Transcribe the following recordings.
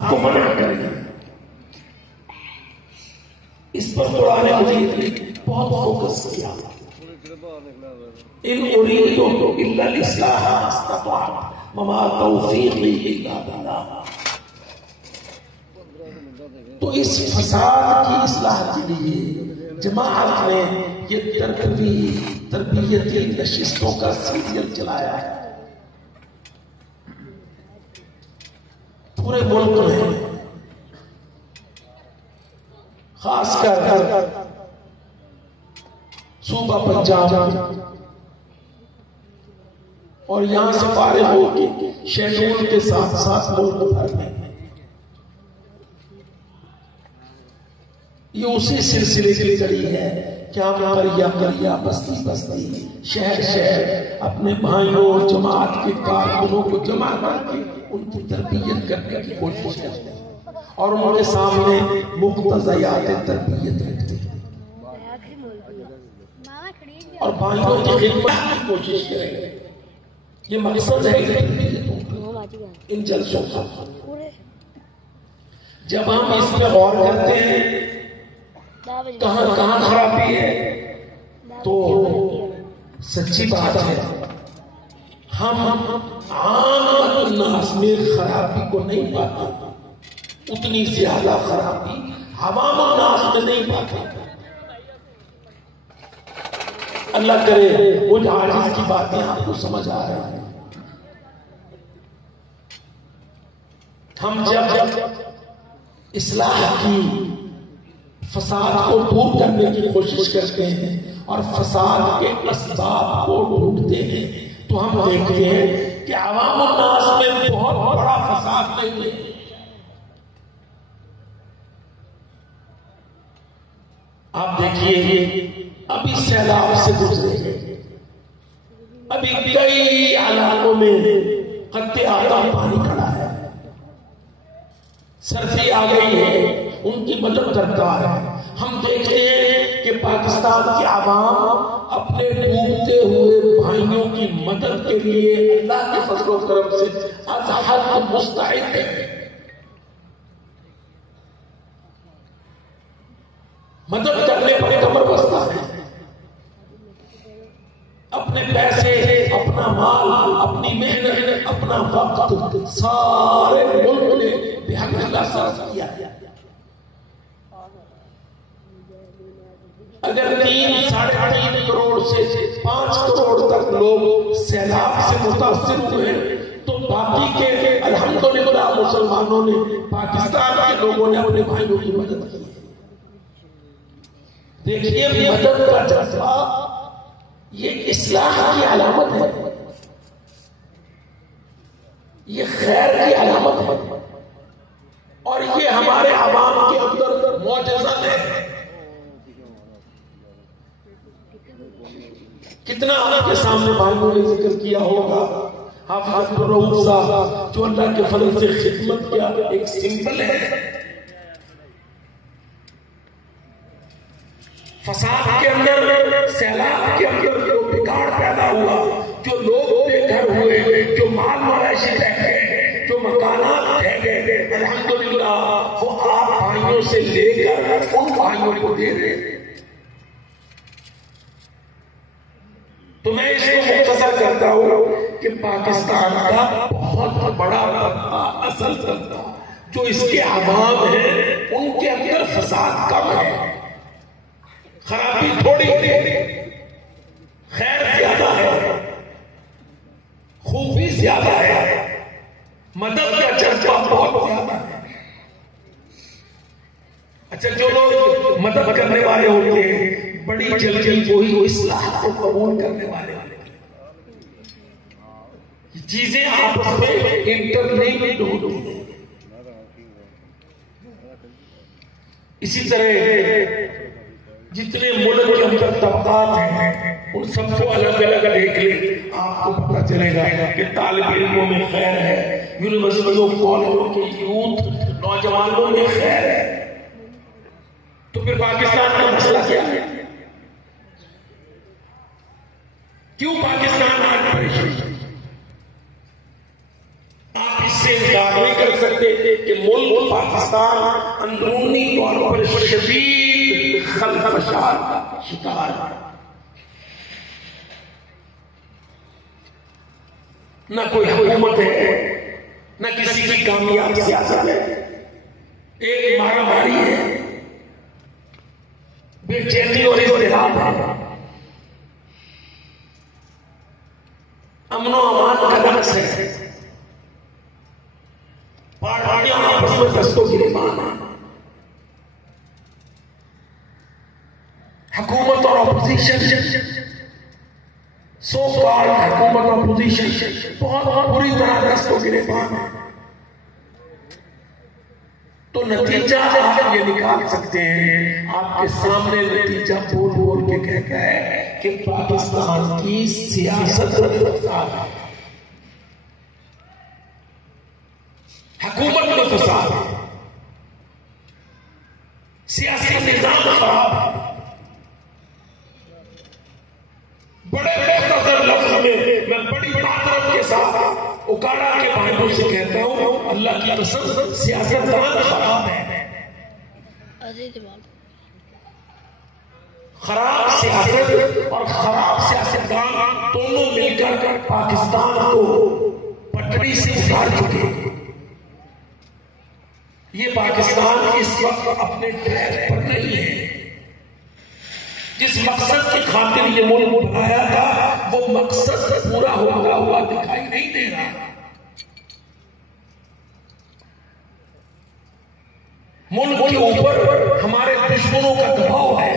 को मना करें। इस पर कुरान मजीद ने बहुत फोकस किया। इन उरीदु इल्ला इस्लाह मस्ततअत वमा तौफीकी इल्ला बिल्लाह। तो इस फसाद की इस्लाह के लिए जमाअत ने ये तरबियती नशिस्तों का सीरियल चलाया है पूरे मुल्क में, खासकर सूबा पंजाब और यहां से फारिग होकर शेड्यूल के साथ साथ मुल्क भर में। ये उसी सिलसिले की कड़ी है कि हम करिया बस्ती बस्ती शहर शहर अपने भाइयों और जमात के कारकुनों को जमा करके उनकी तरबियत करने की कोशिश करते हैं और उनके सामने मुख्तज़यात तरबियत रखते हैं और भाइयों की खिदमत की कोशिश करेंगे। ये मकसद है इन जलसों का। जब हम इस पे गौर करते हैं कहां कहां खराबी है, तो सच्ची बात है हम आम नास में खराबी को नहीं पाते, उतनी ज्यादा खराबी अवाम नास में नहीं पाते। अल्लाह करे वो आजिज़ की बातें आपको समझ आ रही हैं। हम जब इस्लाह की फसाद को दूर करने की कोशिश करते हैं और फसाद के असबाब को ढूंढते हैं, तो हम देखते हैं कि अवाम नास में बहुत बड़ा फसाद नहीं है। आप देखिए अभी सैलाब से गुजरे, अभी कई इलाकों में कत्ते आदम पानी खड़ा है, सर्दी आ गई है, उनकी मदद करता है। हम देखते हैं कि पाकिस्तान की आवाम अपने डूबते हुए भाइयों की मदद के लिए अल्लाह के फजल व करम से अज़हद मुस्तइद है। मदद करने पर कमर बस्ता है। अपने पैसे, अपना माल, अपनी मेहनत, अपना वक्त सारे मुल्क ने बेहद सर्फ किया। अगर 3-3.5 करोड़ से 5 करोड़ तक लोग सैलाब से मुतासिर हुए, तो बाकी के अल्हम्दुलिल्लाह मुसलमानों ने, पाकिस्तान के लोगों ने अपने भाइयों की मदद की। देखिए मदद का जज्बा ये इस्लाह की अलामत है, ये खैर की अलामत है और ये हमारे अवाम के अंदर मौजज़ा है। कितना आपके सामने भाइयों ने जिक्र किया होगा हाफिज़ रऊफ साहब, जो अल्लाह के फजल से खिदमत का एक सिंबल है। फसाद के अंदर, सैलाब के अंदर जो बिगाड़ पैदा हुआ, जो लोग बेघर हुए, जो माल मवेशी रह गए, जो मकानात रह गए, अल्हम्दुलिल्लाह वो आप भाइयों से लेकर उन भाइयों को दे रहे हैं। तो मैं इसको मुख्तसर करता हूं कि पाकिस्तान का बहुत बड़ा असल तबका जो इसके अवाम है, उनके अंदर फसाद कम है, खराबी थोड़ी है, खैर ज्यादा है, खूबी ज्यादा है, मदद का जज्बा बहुत ज्यादा है। अच्छा, जो लोग मदद करने वाले होते हैं बड़ी जल्दी वही इस्लाह को कबूल करने वाले होते हैं। चीजें आपस में इंटरलिंक्ड होती हैं। इसी तरह जितने मुल्क के अंदर तबकात हैं उन सबको अलग अलग देख ले, आपको पता चलेगा कि तालिब इल्मों में खैर है, यूनिवर्सिटियों कॉलेजों के यूथ नौजवानों में खैर है। तो फिर पाकिस्तान का मसला क्या है? क्यों पाकिस्तान आज परेशान? आप इससे से इनकार नहीं कर सकते कि मुल्क पाकिस्तान अंदरूनी तौर पर शदीद खलफशार का शिकार है। न कोई हुकूमत है, न किसी की कामयाब सियासत है, एक मारामारी है, बेचैनी और इज़्तिराब है, अमनो अमान का नक्श है, पार्टियां आपस में दस्तों गिरफ्तार है, हुकूमत और अपोजिशन, सो कॉल्ड हुकूमत अपोजिशन बहुत बुरी तरह दस्तों गिरफ्तार है। तो नतीजा आप ये निकाल सकते हैं, आपके सामने नतीजा बोल बोल के कहता है कि पाकिस्तान की सियासत हुकूमत में फसाद, सियासी निजाम खराब है। बड़े मुख्तसर लफ्ज में मैं बड़ी मातरत के साथ उकाड़ा के भाइयों से कहता हूं, अल्लाह की कसम सियासतदान खराब है। खराब सियासत और खराब सियासतदान दोनों मिलकर पाकिस्तान को पटरी से उतार चुके। ये पाकिस्तान इस वक्त अपने ट्रैक पर नहीं है। जिस मकसद की खातिर ये मुल्क बनाया था वो मकसद पूरा होता हुआ दिखाई नहीं दे रहा। मुल्क के ऊपर हमारे दुश्मनों का दबाव है।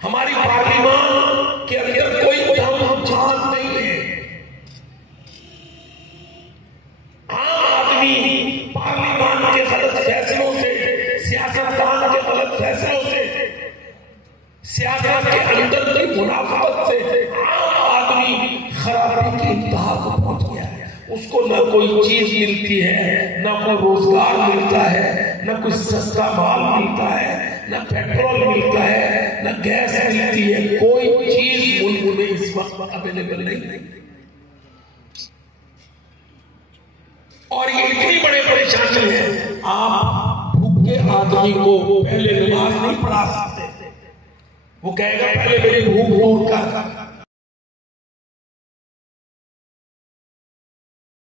हमारी पार्लियामान के अंदर कोई उधम चाहत नहीं है। आम आदमी पार्लियामान के गलत फैसलों से, सियासतदान के गलत फैसलों से, सियासत के अंदर की मुनाफत से आम आदमी खराबी की इंतहा को पहुंच गया है। उसको न कोई चीज मिलती है, न कोई रोजगार मिलता है, न कोई सस्ता माल मिलता है, न पेट्रोल मिलता है, न गैस मिलती है। कोई चीज मुल्क में इस वक्त अवेलेबल नहीं। और ये इतनी बड़ी परेशानी है, आप भूखे आदमी को पहले नमाज नहीं पढ़ा सकते। वो कहेगा पहले मेरी भूख दूर कर,